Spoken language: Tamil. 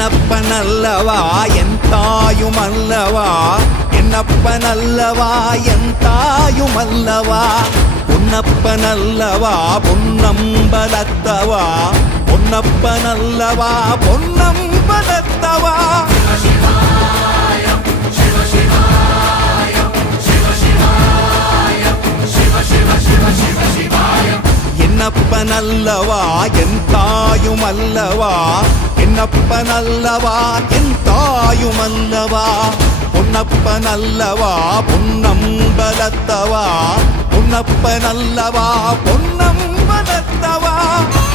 என்னப்பனல்லவா என் தாயுமல்லவா, என்னப்பனல்லவா என் தாயுமல்லவா, பொன்னப்பனல்லவா பொன்னம்பலத்தவா, பொன்னப்பனல்லவா பொன்னம்பலத்தவா. என்னப்பனல்லவா என் தாயுமல்லவா, என்னப்பனல்லவா என் தாயுமல்லவா, பொன்னப்பனல்லவா பொன்னம்பலத்தவா, பொன்னப்பனல்லவா பொன்னம்பலத்தவா.